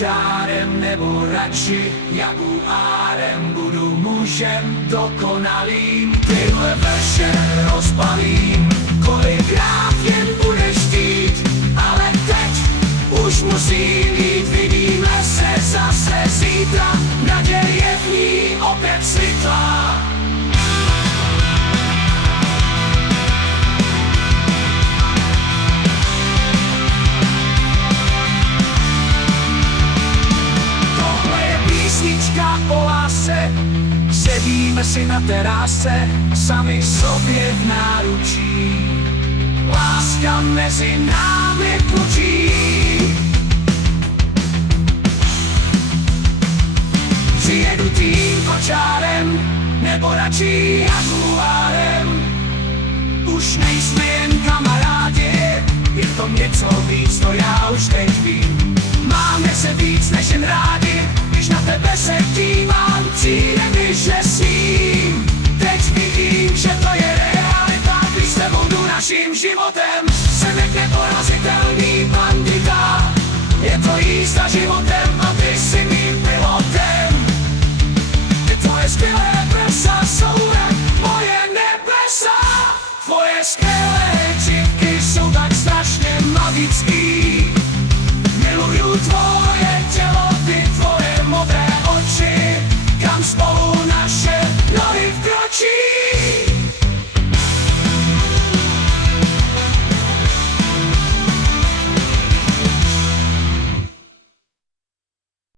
kočárem nebo radši jaguárem. Budu mužem dokonalým, tyhle verše rozbalím. Kolikrát jen budeš chtít, ale teď už musím jít. Vidíme se zase zítra, naděje v ní opět světlá. O lásce, sedíme si na teráse, sami sobě v náručí. Láska mezi námi plučí. Přijedu tím kočárem, nebo radši jaguárem. Už nejsme jen kamarádi, je to něco víc, to já už teď vím. Máme se víc než jen rádi, když na tebe se dívám, přijde mi, že sním. Teď vidím, že to je realita, když s tebou jdu naším životem. Jsem jak neporazitelný bandita, je to jízda životem a ty jsi mým pilotem. Ty tvoje skvělé prsa jsou jak moje nebesa. Tvoje skvělé čipky jsou tak strašně magický. Miluju tvoje tělo, ty tvoje modré oči, kam spolu naše nohy vkročí.